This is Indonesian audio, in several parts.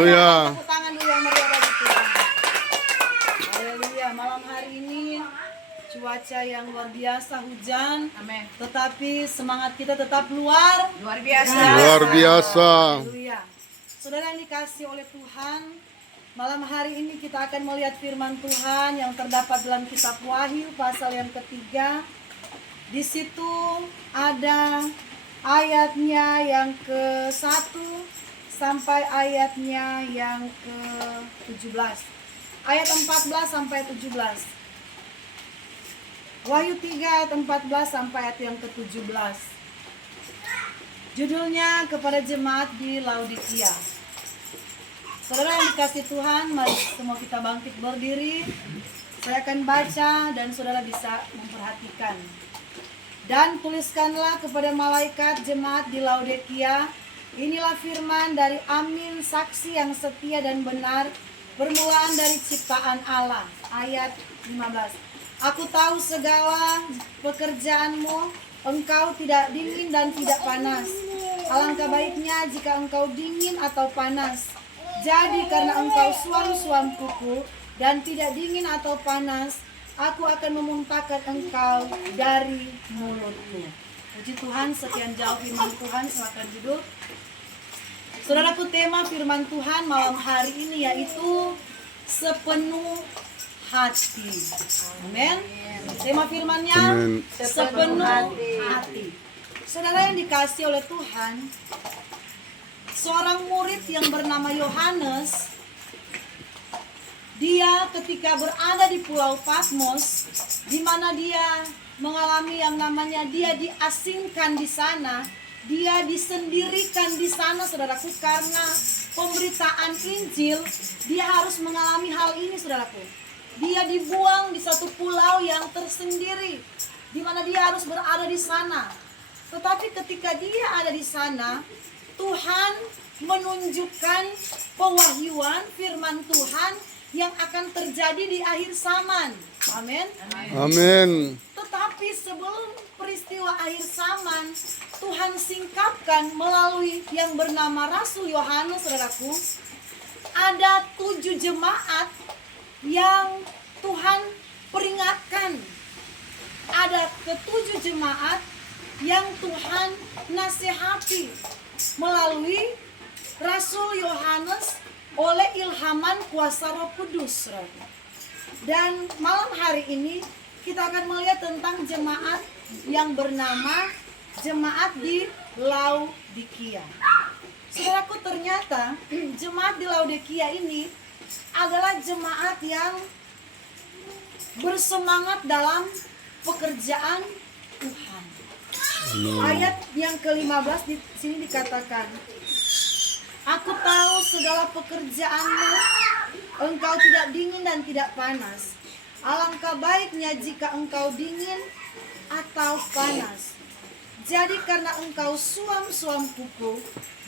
Haleluya. Tepuk tangan dulu yang meriah bagi Tuhan. Haleluya. Malam hari ini cuaca yang luar biasa, hujan. Amin. Tetapi semangat kita tetap luar biasa. Luar biasa. Haleluya. Saudara yang dikasih oleh Tuhan, malam hari ini kita akan melihat firman Tuhan yang terdapat dalam kitab Wahyu pasal yang ketiga. Di situ ada ayatnya yang ke-1 sampai ayatnya yang ke-17. Ayat 14 sampai 17. Wahyu 3 ayat 14 sampai ayat yang ke-17. Judulnya kepada jemaat di Laodikia. Saudara yang dikasih Tuhan, mari semua kita bangkit berdiri. Saya akan baca dan saudara bisa memperhatikan. Dan tuliskanlah kepada malaikat jemaat di Laodikia, inilah firman dari Amin, saksi yang setia dan benar, permulaan dari ciptaan Allah. Ayat 15. Aku tahu segala pekerjaanmu, engkau tidak dingin dan tidak panas. Alangkah baiknya jika engkau dingin atau panas. Jadi karena engkau suam-suam kuku dan tidak dingin atau panas, aku akan memuntahkan engkau dari mulutku. Puji Tuhan, sekian jauh firman Tuhan. Silakan duduk. Saudaraku, tema firman Tuhan malam hari ini yaitu sepenuh hati. Amin. Tema firmannya Amin. sepenuh hati. Saudara yang dikasih oleh Tuhan, seorang murid yang bernama Yohanes, dia ketika berada di Pulau Patmos, di mana dia mengalami yang namanya dia diasingkan di sana, dia disendirikan di sana, saudaraku, karena pemberitaan Injil, dia harus mengalami hal ini, saudaraku. Dia dibuang di satu pulau yang tersendiri, di mana dia harus berada di sana. Tetapi ketika dia ada di sana, Tuhan menunjukkan pewahyuan firman Tuhan yang akan terjadi di akhir zaman. Amin. Amin. Tetapi sebelum peristiwa akhir zaman, Tuhan singkapkan melalui yang bernama Rasul Yohanes, saudaraku. Ada 7 jemaat yang Tuhan peringatkan. Ada ke-7 jemaat yang Tuhan nasihati melalui Rasul Yohanes oleh ilhaman kuasa Roh Kudus. Dan malam hari ini kita akan melihat tentang jemaat yang bernama jemaat di Laodikia. Saudaraku, ternyata jemaat di Laodikia ini adalah jemaat yang bersemangat dalam pekerjaan Tuhan. Ayat yang ke-15 di sini dikatakan, aku tahu segala pekerjaanmu, engkau tidak dingin dan tidak panas. Alangkah baiknya jika engkau dingin atau panas. Jadi karena engkau suam-suam kuku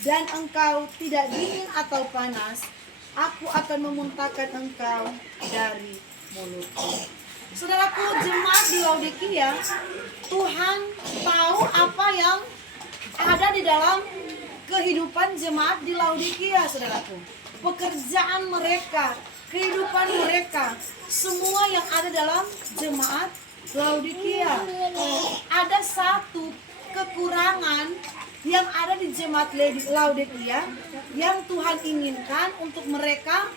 dan engkau tidak dingin atau panas, aku akan memuntahkan engkau dari mulutku. Saudaraku, jemaat di Laodikia, Tuhan tahu apa yang ada di dalam kehidupan jemaat di Laodikia, saudaraku. Pekerjaan mereka, kehidupan mereka, semua yang ada dalam jemaat Laodikia. Ada satu kekurangan yang ada di jemaat Laodikia yang Tuhan inginkan untuk mereka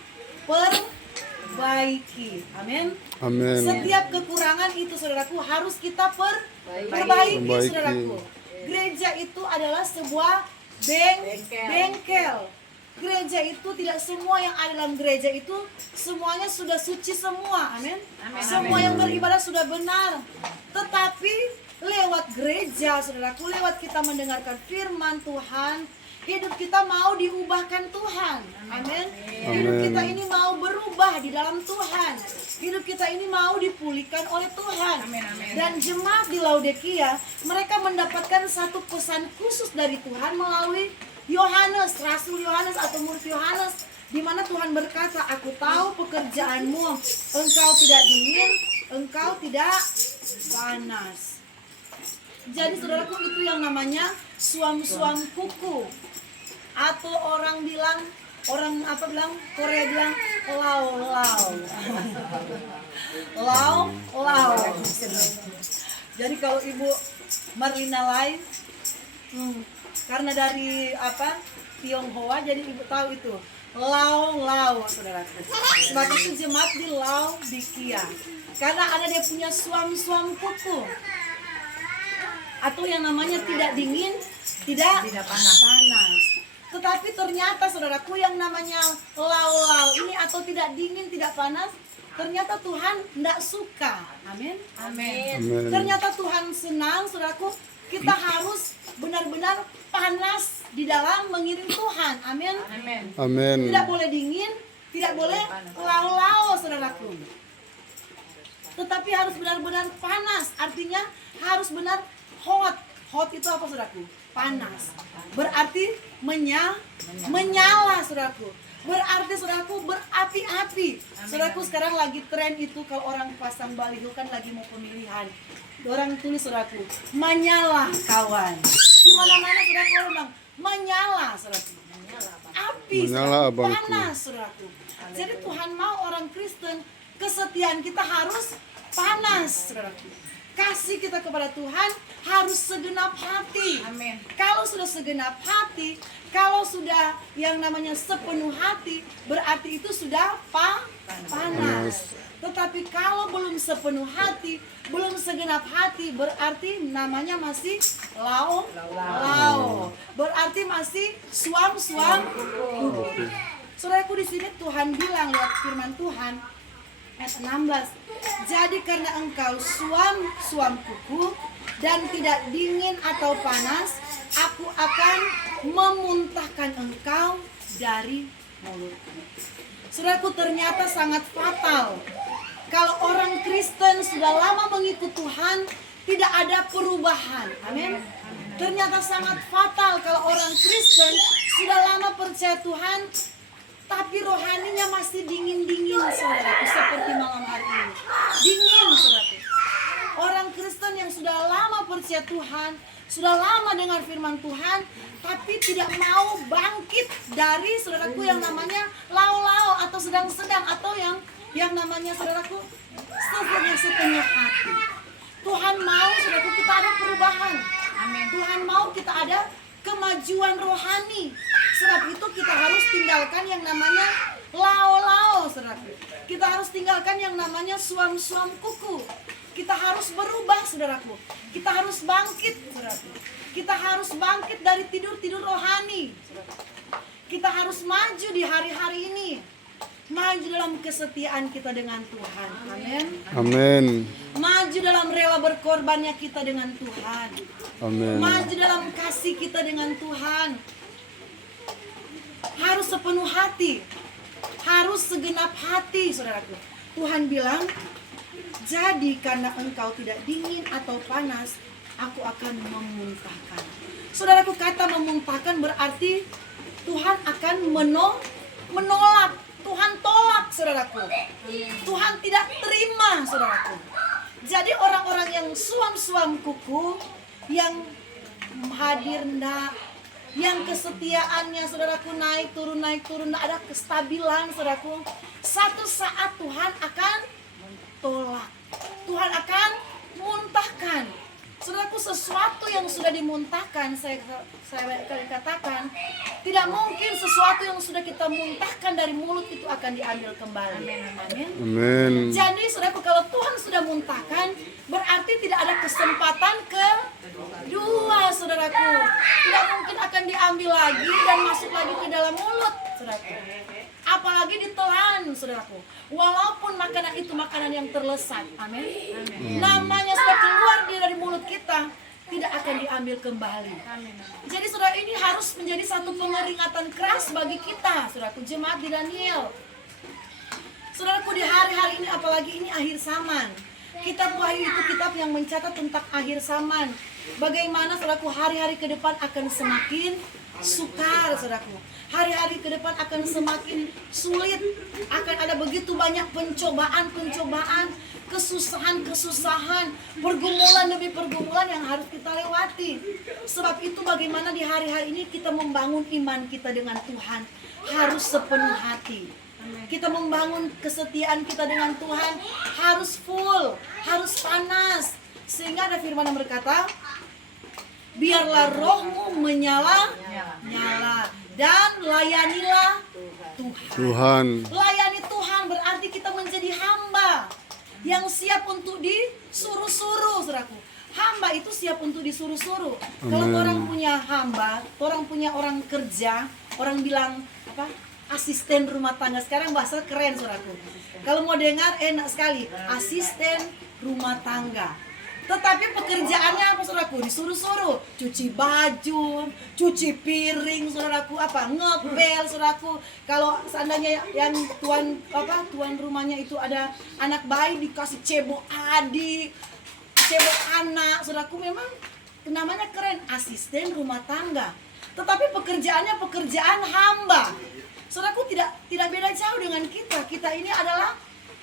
perbaiki. Amin. Amin. Setiap kekurangan itu, saudaraku, harus kita perbaiki, saudaraku. Gereja itu adalah sebuah bengkel. Gereja itu tidak semua yang ada dalam gereja itu semuanya sudah suci semua. Amin. Semua yang beribadah sudah benar. Tetapi lewat gereja, saudaraku, lewat kita mendengarkan firman Tuhan, hidup kita mau diubahkan Tuhan. Amin. Hidup kita ini mau berubah di dalam Tuhan. Hidup kita ini mau dipulihkan oleh Tuhan. Dan jemaat di Laodikia, mereka mendapatkan satu pesan khusus dari Tuhan melalui Yohanes, Rasul Yohanes atau murid Yohanes, di mana Tuhan berkata, aku tahu pekerjaanmu, engkau tidak dingin, engkau tidak panas. Jadi saudaraku, itu yang namanya suam-suam kuku, atau orang bilang Orang apa bilang, Korea bilang lau lau. Lau lau. Jadi kalau Ibu Marlina lain, karena dari apa Tionghoa, jadi Ibu tahu itu lau lau, saudaraku. Sebab itu jemaat di Laodikia, karena ada dia punya suam-suam kuku, atau yang namanya tidak dingin, tidak panas. Tetapi ternyata saudaraku, yang namanya lau-lau ini atau tidak dingin, tidak panas, ternyata Tuhan tidak suka. Amin. Amin. Ternyata Tuhan senang, saudaraku, kita harus benar-benar panas di dalam mengiring Tuhan. Amin. Amin. Tidak boleh dingin, tidak boleh lau-lau, saudaraku. Tetapi harus benar-benar panas, artinya harus benar hot. Hot itu apa, saudaraku? Panas. Berarti menyala, saudaraku. Berarti, saudaraku, berapi-api. Saudaraku, sekarang lagi tren itu, kalau orang pasang baliho kan lagi mau pemilihan. Orang tulis, saudaraku, menyala kawan. Di mana-mana, saudaraku, orang bilang menyala, saudaraku. Api, Menyala, saudaraku, abangku. panas, saudaraku. Jadi Tuhan mau orang Kristen, kesetiaan kita harus panas, saudaraku. Kasih kita kepada Tuhan harus segenap hati. Amin. Kalau sudah segenap hati, kalau sudah yang namanya sepenuh hati, berarti itu sudah panas. Tetapi kalau belum sepenuh hati, belum segenap hati, berarti namanya masih lau. Berarti masih suam-suam. Saudaraku, di sini Tuhan bilang lewat firman Tuhan ayat 16. Jadi karena engkau suam kuku dan tidak dingin atau panas, aku akan memuntahkan engkau dari mulutku. Saudaraku, ternyata sangat fatal kalau orang Kristen sudah lama mengikut Tuhan, tidak ada perubahan. Amin. Ternyata sangat fatal kalau orang Kristen sudah lama percaya Tuhan, tapi rohaninya masih dingin-dingin, saudaraku, seperti malam hari ini. Dingin, saudaraku. Orang Kristen yang sudah lama percaya Tuhan, sudah lama dengar firman Tuhan, tapi tidak mau bangkit dari, saudaraku, yang namanya lau-lau atau sedang-sedang, atau yang namanya, saudaraku, setengah hati. Tuhan mau, saudaraku, kita ada perubahan. Amin. Tuhan mau kita ada kemajuan rohani. Sebab itu kita harus tinggalkan yang namanya lau-lau, saudaraku. Kita harus tinggalkan yang namanya suam-suam kuku. Kita harus berubah, saudaraku. Kita harus bangkit, saudaraku. Kita harus bangkit dari tidur-tidur rohani, saudaraku. Kita harus maju di hari-hari ini. Maju dalam kesetiaan kita dengan Tuhan. Amin. Amin. Maju dalam rela berkorbannya kita dengan Tuhan. Amin. Maju dalam kasih kita dengan Tuhan. Harus sepenuh hati, harus segenap hati, saudaraku. Tuhan bilang, jadi karena engkau tidak dingin atau panas, aku akan memuntahkan. Saudaraku, kata memuntahkan berarti Tuhan akan menolak. Tuhan tolak, saudaraku. Tuhan tidak terima, saudaraku. Jadi orang-orang yang suam-suam kuku, yang hadir ndak, yang kesetiaannya, saudaraku, naik turun, tidak ada kestabilan, saudaraku. Satu saat Tuhan akan tolak. Tuhan akan muntahkan. Saudaraku, sesuatu yang sudah dimuntahkan, saya katakan, tidak mungkin sesuatu yang sudah kita muntahkan dari mulut itu akan diambil kembali. Amin. Amin. Jadi, saudaraku, kalau Tuhan sudah muntahkan, berarti tidak ada kesempatan kedua, saudaraku. Tidak mungkin akan diambil lagi dan masuk lagi ke dalam mulut, saudaraku. Apalagi ditelan, saudaraku. Walaupun makanan itu makanan yang terlesat. Amin. Namanya sudah keluar dari mulut kita, tidak akan diambil kembali. Jadi, saudara, ini harus menjadi satu pengeringatan keras bagi kita, saudaraku, jemaat di Daniel. Saudaraku, di hari-hari ini, apalagi ini akhir zaman. Kitab Wahyu itu kitab yang mencatat tentang akhir zaman. Bagaimana, saudaraku, hari-hari ke depan akan semakin sukar, saudaraku. Hari-hari ke depan akan semakin sulit. Akan ada begitu banyak pencobaan, kesusahan, pergumulan demi pergumulan yang harus kita lewati. Sebab itu bagaimana di hari-hari ini kita membangun iman kita dengan Tuhan. harus sepenuh hati. Kita membangun kesetiaan kita dengan Tuhan harus full, harus panas. Sehingga ada firman yang berkata, biarlah rohmu menyala-nyala dan layanilah Tuhan. Layani Tuhan berarti kita menjadi hamba yang siap untuk disuruh-suruh, saudaraku. Hamba itu siap untuk disuruh-suruh. Kalau orang punya hamba, orang punya orang kerja, orang bilang apa? Asisten rumah tangga. Sekarang bahasa keren, saudaraku. Kalau mau dengar enak sekali, asisten rumah tangga. Tetapi pekerjaannya apa, saudaraku? Disuruh-suruh, cuci baju, cuci piring, saudaraku, apa? Ngepel, saudaraku. Kalau seandainya yang tuan rumahnya itu ada anak bayi, dikasih cebok adik, cebok anak, saudaraku. Memang namanya keren, asisten rumah tangga. Tetapi pekerjaannya pekerjaan hamba. Saudaraku, tidak beda jauh dengan kita. Kita ini adalah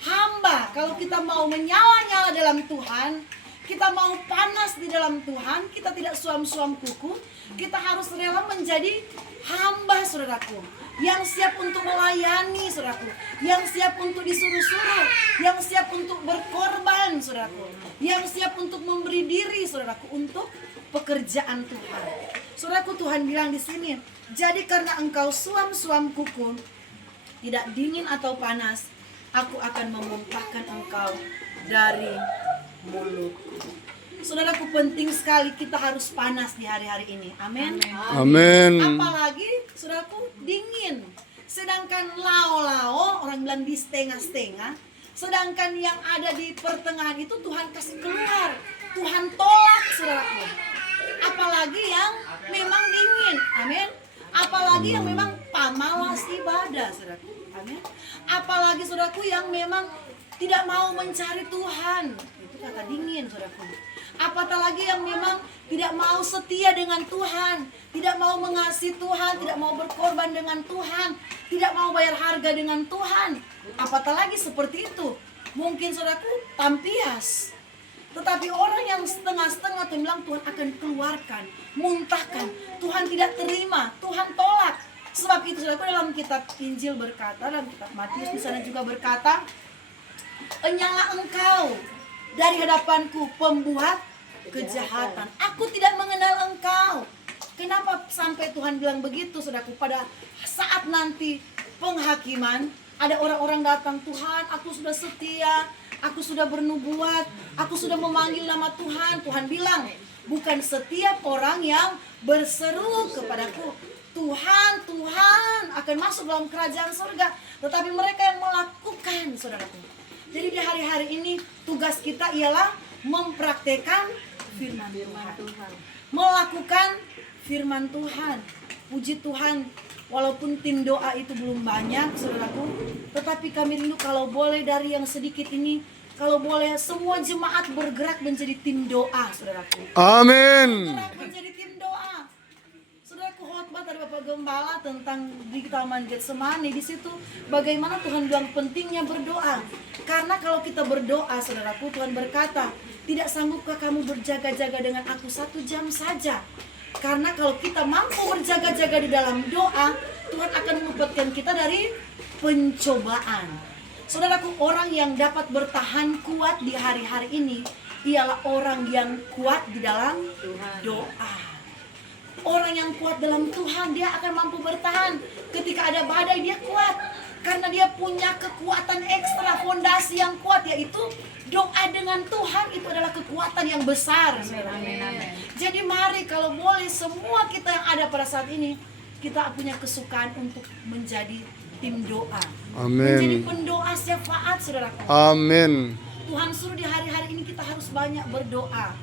hamba. Kalau kita mau menyala-nyala dalam Tuhan, kita mau panas di dalam Tuhan, kita tidak suam-suam kuku, kita harus rela menjadi hamba, saudaraku, yang siap untuk melayani, saudaraku, yang siap untuk disuruh-suruh, yang siap untuk berkorban, saudaraku, yang siap untuk memberi diri, saudaraku, untuk pekerjaan Tuhan. Saudaraku, Tuhan bilang di sini, jadi karena engkau suam-suam kuku, tidak dingin atau panas, aku akan memuntahkan engkau dari mulutku. Saudaraku, penting sekali kita harus panas di hari-hari ini. Amin. Amin. Apalagi saudaraku dingin. Sedangkan lao-lao, orang bilang di setengah-setengah. Sedangkan yang ada di pertengahan itu Tuhan kasih keluar. Tuhan tolak, saudaraku. Apalagi yang memang dingin. Amin. Apalagi yang memang pamalas ibadah, saudaraku. Amin. Apalagi saudaraku yang memang tidak mau mencari Tuhan. Kata dingin, saudaraku. Apatah lagi yang memang tidak mau setia dengan Tuhan, tidak mau mengasihi Tuhan, tidak mau berkorban dengan Tuhan, tidak mau bayar harga dengan Tuhan. Apatah lagi seperti itu. Mungkin saudaraku tampias. Tetapi orang yang setengah-setengah Tuhan bilang Tuhan akan keluarkan, muntahkan. Tuhan tidak terima, Tuhan tolak. Sebab itu saudaraku, dalam kitab Injil berkata, dalam kitab Matius di sana juga berkata, "Enyala engkau dari hadapanku, pembuat kejahatan. Aku tidak mengenal engkau." Kenapa sampai Tuhan bilang begitu, saudaraku? Pada saat nanti penghakiman, ada orang-orang datang, Tuhan, aku sudah setia, aku sudah bernubuat, aku sudah memanggil nama Tuhan. Tuhan bilang, bukan setiap orang yang berseru kepadaku, Tuhan, Tuhan, akan masuk dalam kerajaan surga, tetapi mereka yang melakukan, saudaraku. Jadi di hari-hari ini tugas kita ialah mempraktekkan firman Tuhan. Melakukan firman Tuhan. Puji Tuhan, walaupun tim doa itu belum banyak, saudaraku, tetapi kami rindu kalau boleh dari yang sedikit ini, kalau boleh semua jemaat bergerak menjadi tim doa, saudaraku. Amin. Bergerak menjadi tim doa. Saudaraku, khotbah dari Bapak Gembala tentang di Taman Getsemani, di situ bagaimana Tuhan bilang pentingnya berdoa. Karena kalau kita berdoa, saudaraku, Tuhan berkata, tidak sanggupkah kamu berjaga-jaga dengan aku 1 jam saja? Karena kalau kita mampu berjaga-jaga di dalam doa, Tuhan akan menyelamatkan kita dari pencobaan. Saudaraku, orang yang dapat bertahan kuat di hari-hari ini ialah orang yang kuat di dalam doa. Orang yang kuat dalam Tuhan, dia akan mampu bertahan. Ketika ada badai, dia kuat. Karena dia punya kekuatan ekstra, fondasi yang kuat, yaitu doa dengan Tuhan. Itu adalah kekuatan yang besar. Jadi mari kalau boleh semua kita yang ada pada saat ini, kita punya kesukaan untuk menjadi tim doa. Amin. Menjadi pendoa syafaat, saudaraku. Amin. Tuhan suruh di hari-hari ini kita harus banyak berdoa.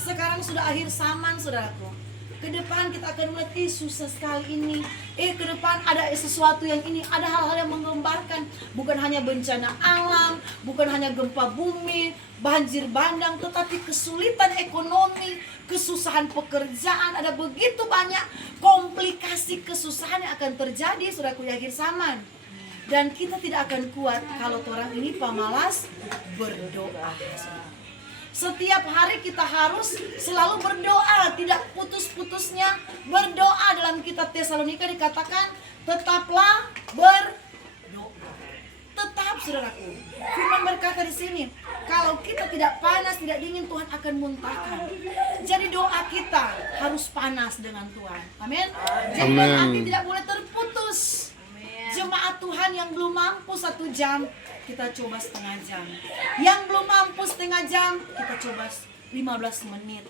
Sekarang sudah akhir zaman, saudaraku. Ke depan kita akan melihat, susah sekali ini. Ke depan ada sesuatu yang ini, ada hal-hal yang menggembarkan. Bukan hanya bencana alam, bukan hanya gempa bumi, banjir bandang, tetapi kesulitan ekonomi, kesusahan pekerjaan. Ada begitu banyak komplikasi kesusahan yang akan terjadi, saudaraku, di akhir zaman. Dan kita tidak akan kuat kalau orang ini pemalas berdoa. Setiap hari kita harus selalu berdoa, tidak putus-putusnya berdoa. Dalam kitab Tesalonika dikatakan tetaplah berdoa. Tetap, saudaraku. Firman berkata di sini, kalau kita tidak panas, tidak dingin, Tuhan akan muntahkan. Jadi doa kita harus panas dengan Tuhan. Amin. Jadi Amin. hati tidak boleh terputus. Jemaat Tuhan yang belum mampu 1 jam, kita coba setengah jam. Yang belum mampu setengah jam, kita coba 15 menit.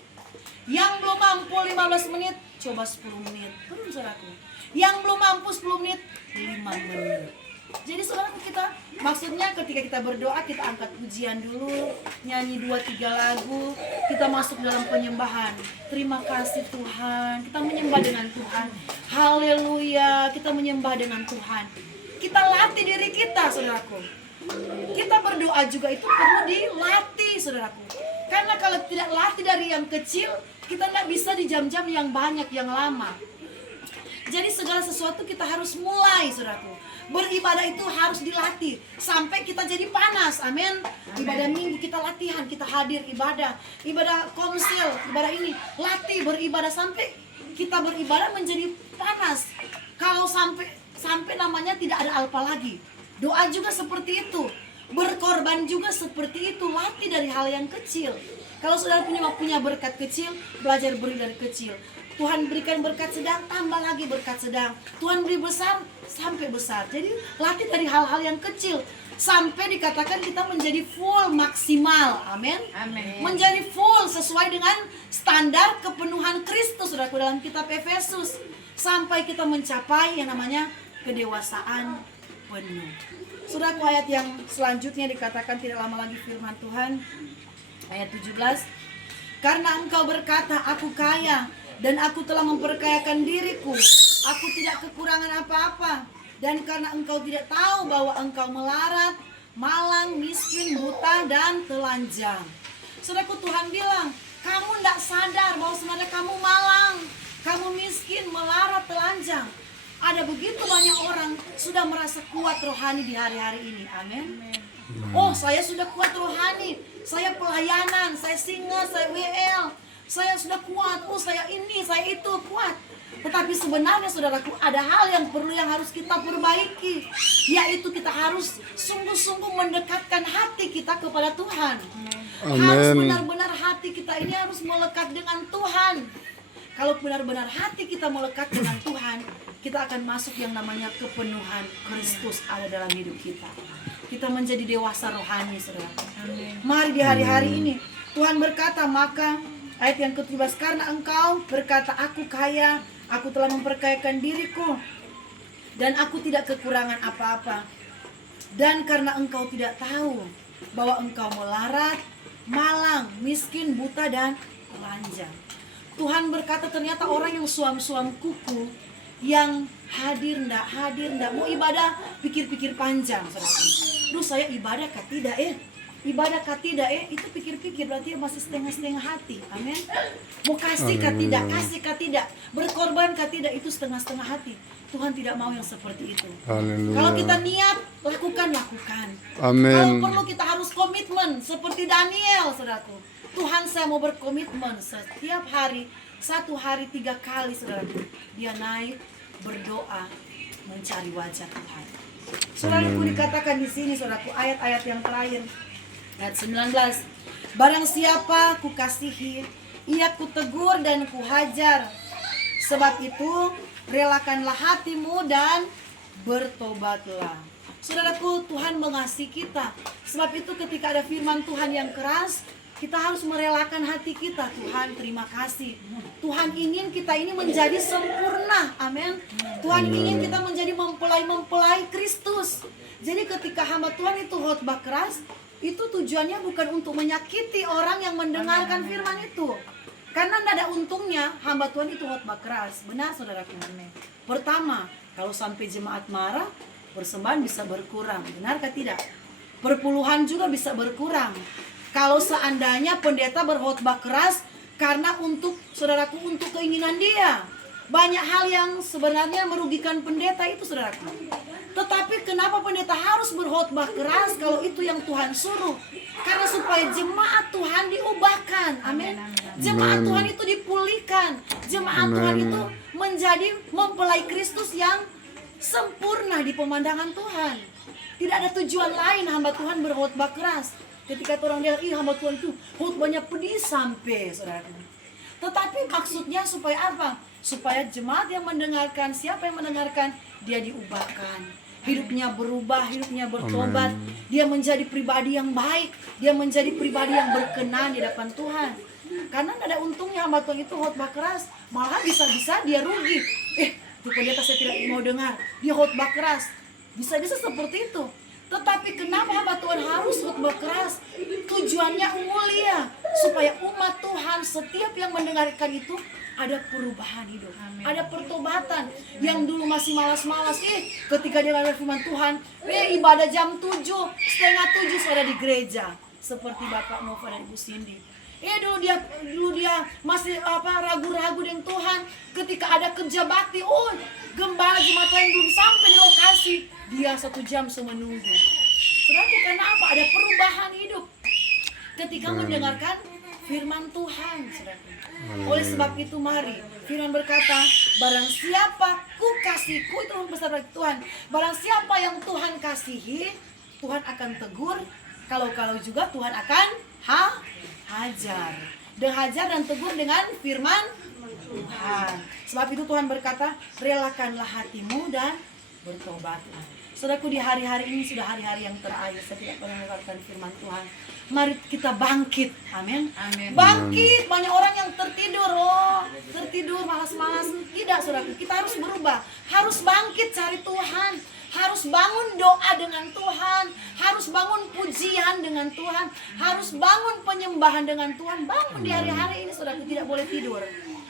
Yang belum mampu 15 menit, coba 10 menit. Turun, saudaraku. Yang belum mampu 10 menit, 5 menit. Jadi saudaraku, kita maksudnya ketika kita berdoa, kita angkat pujian dulu, nyanyi 2-3 lagu, kita masuk dalam penyembahan. Terima kasih Tuhan, kita menyembah dengan Tuhan. Haleluya, kita menyembah dengan Tuhan. Kita latih diri kita, saudaraku. Kita berdoa juga itu perlu dilatih, saudaraku. Karena kalau tidak latih dari yang kecil, kita nggak bisa di jam-jam yang banyak, yang lama. Jadi segala sesuatu kita harus mulai, saudaraku. Beribadah itu harus dilatih sampai kita jadi panas. Amin. Ibadah minggu kita latihan, kita hadir ibadah, ibadah komsel, ibadah ini latih beribadah sampai kita beribadah menjadi panas. Kalau sampai namanya tidak ada apa lagi. Doa juga seperti itu. Berkorban juga seperti itu. Latih dari hal yang kecil. Kalau saudara punya berkat kecil, belajar beri dari kecil. Tuhan berikan berkat sedang, tambah lagi berkat sedang. Tuhan beri besar, sampai besar. Jadi latih dari hal-hal yang kecil sampai dikatakan kita menjadi full, maksimal. Amin. Menjadi full sesuai dengan standar kepenuhan Kristus, saudaraku, dalam kitab Efesus. Sampai kita mencapai yang namanya kedewasaan penuh. Saudaraku, ayat yang selanjutnya dikatakan tidak lama lagi firman Tuhan. Ayat 17. Karena engkau berkata, aku kaya dan aku telah memperkayakan diriku, aku tidak kekurangan apa-apa. Dan karena engkau tidak tahu bahwa engkau melarat, malang, miskin, buta, dan telanjang. Saudaraku, Tuhan bilang, kamu tidak sadar bahwa sebenarnya kamu malang, kamu miskin, melarat, telanjang. Ada begitu banyak orang sudah merasa kuat rohani di hari-hari ini. Amin. Oh, saya sudah kuat rohani, saya pelayanan, saya singa, saya WL, saya sudah kuat, oh saya ini, saya itu kuat. Tetapi sebenarnya saudaraku, ada hal yang harus kita perbaiki, yaitu kita harus sungguh-sungguh mendekatkan hati kita kepada Tuhan. Amen. Harus benar-benar hati kita ini harus melekat dengan Tuhan. Kalau benar-benar hati kita melekat dengan Tuhan, kita akan masuk yang namanya kepenuhan Kristus ada dalam hidup kita. Kita menjadi dewasa rohani, saudara. Mari di hari-hari ini Tuhan berkata, maka ayat yang ke-17, karena engkau berkata, aku kaya, aku telah memperkayakan diriku, dan aku tidak kekurangan apa-apa. Dan karena engkau tidak tahu bahwa engkau melarat, malang, miskin, buta, dan telanjang. Tuhan berkata ternyata orang yang suam-suam kuku, yang hadir ndak, mau ibadah pikir-pikir panjang, saudara. Duh, saya ibadah kah tidak ibadah kah tidak itu pikir-pikir, berarti masih setengah-setengah hati. Amin. Mau kasih kah tidak, kasih kah tidak, berkorban kah tidak, itu setengah-setengah hati. Tuhan tidak mau yang seperti itu. Haleluya. Kalau kita niat, lakukan. Amin. Kalau perlu kita harus komitmen seperti Daniel, saudaraku. Tuhan, saya mau berkomitmen setiap hari, 1 hari 3 kali, saudaraku. Dia naik berdoa mencari wajah Tuhan. Saudaraku, dikatakan di sini, saudaraku, ayat-ayat yang terakhir, ayat 19. Barang siapa ku kasihi, ia ku tegur dan ku hajar. Sebab itu relakanlah hatimu dan bertobatlah. Saudaraku, Tuhan mengasihi kita. Sebab itu ketika ada firman Tuhan yang keras, kita harus merelakan hati kita. Tuhan, terima kasih. Tuhan ingin kita ini menjadi sempurna. Amin. Tuhan ingin kita menjadi mempelai Kristus. Jadi ketika hamba Tuhan itu khotbah keras, itu tujuannya bukan untuk menyakiti orang yang mendengarkan firman itu. Karena tidak ada untungnya hamba Tuhan itu khotbah keras. Benar, saudaraku. Pertama, kalau sampai jemaat marah, persembahan bisa berkurang. Benarkah tidak? Perpuluhan juga bisa berkurang. Kalau seandainya pendeta berkhotbah keras karena untuk saudaraku, untuk keinginan dia. Banyak hal yang sebenarnya merugikan pendeta itu, saudaraku. Tetapi kenapa pendeta harus berkhotbah keras kalau itu yang Tuhan suruh? Karena supaya jemaat Tuhan diubahkan. Amin. Jemaat Tuhan itu dipulihkan. Jemaat Tuhan itu menjadi mempelai Kristus yang sempurna di pemandangan Tuhan. Tidak ada tujuan lain hamba Tuhan berkhotbah keras. Ketika orang lihat, hamba Tuhan itu khotbahnya pedih sampai, saudara. Tetapi maksudnya supaya apa? Supaya jemaat yang mendengarkan, siapa yang mendengarkan, dia diubahkan. Hidupnya berubah, hidupnya bertobat. Dia menjadi pribadi yang baik. Dia menjadi pribadi yang berkenan di hadapan Tuhan. Karena ada untungnya hamba Tuhan itu khotbah keras. Malah bisa-bisa dia rugi. Di pendeta saya tidak mau dengar. Dia khotbah keras. Bisa-bisa seperti itu. Tetapi kenapa hamba Tuhan harus khotbah keras? Tujuannya mulia, supaya umat Tuhan setiap yang mendengarkan itu ada perubahan hidup. Amin. Ada pertobatan. Yang dulu masih malas-malas, ketika dia dengar firman Tuhan, ibadah jam 7, setengah 7 sudah di gereja. Seperti Bapak Nova dan Ibu Cindy. Dulu dia masih ragu-ragu dengan Tuhan. Ketika ada kerja bakti, gembala jemaat lain belum sampai di lokasi, dia 1 jam menunggu. Saudara, karena apa? Ada perubahan hidup ketika mendengarkan firman Tuhan, saudara. Oleh sebab itu mari, firman berkata, barang siapa ku kasihku, itu besar bagi Tuhan. Barang siapa yang Tuhan kasihi, Tuhan akan tegur. Kalau juga Tuhan akan hajar. Hajar dan tegur dengan firman Tuhan. Sebab itu Tuhan berkata, relakanlah hatimu dan bertobatlah. Saudaraku, di hari-hari ini sudah hari-hari yang terakhir. Saya tidak pernah mendengarkan firman Tuhan. Mari kita bangkit. Amin. Bangkit. Banyak orang yang tertidur. Tertidur, malas-malas. Tidak, saudaraku. Kita harus berubah. Harus bangkit cari Tuhan. Harus bangun doa dengan Tuhan. Harus bangun pujian dengan Tuhan. Harus bangun penyembahan dengan Tuhan. Bangun di hari-hari ini, saudaraku. Tidak boleh tidur.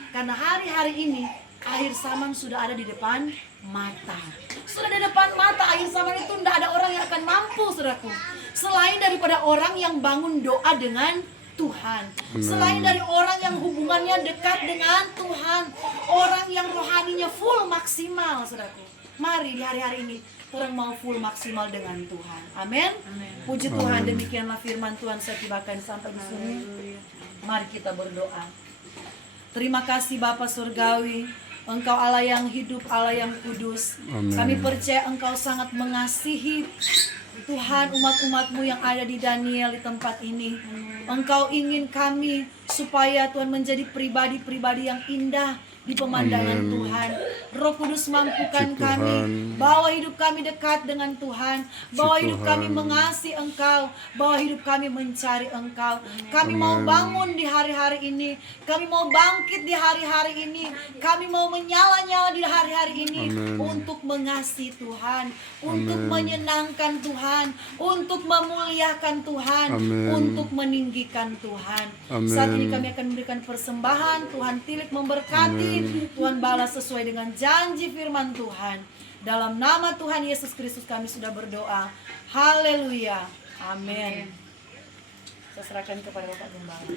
Karena hari-hari ini akhir zaman sudah ada di depan mata. Sudah di depan mata akhir zaman itu tidak ada orang yang akan mampu, saudaraku. Selain daripada orang yang bangun doa dengan Tuhan. Selain dari orang yang hubungannya dekat dengan Tuhan. Orang yang rohaninya full maksimal, saudaraku. Mari di hari-hari ini orang mau full maksimal dengan Tuhan. Amin. Puji Tuhan, demikianlah firman Tuhan saya tibakan sampai di sini. Mari kita berdoa. Terima kasih Bapa Surgawi, Engkau Allah yang hidup, Allah yang kudus. Kami percaya Engkau sangat mengasihi Tuhan umat-umat-Mu yang ada di Daniel di tempat ini. Engkau ingin kami supaya Tuhan menjadi pribadi-pribadi yang indah di pemandangan Tuhan. Roh Kudus mampukan kami, bawa hidup kami dekat dengan Tuhan, bawa hidup kami mengasihi Engkau, bawa hidup kami mencari Engkau. Kami mau bangun di hari-hari ini, kami mau bangkit di hari-hari ini, kami mau menyala-nyala di hari-hari ini untuk mengasihi Tuhan, untuk menyenangkan Tuhan, untuk memuliakan Tuhan, untuk meninggikan Tuhan. Saat ini kami akan memberikan persembahan. Tuhan tilik memberkati, Tuhan balas sesuai dengan janji firman Tuhan. Dalam nama Tuhan Yesus Kristus kami sudah berdoa. Haleluya. Amin. Saya serahkan kepada Bapak Gembala.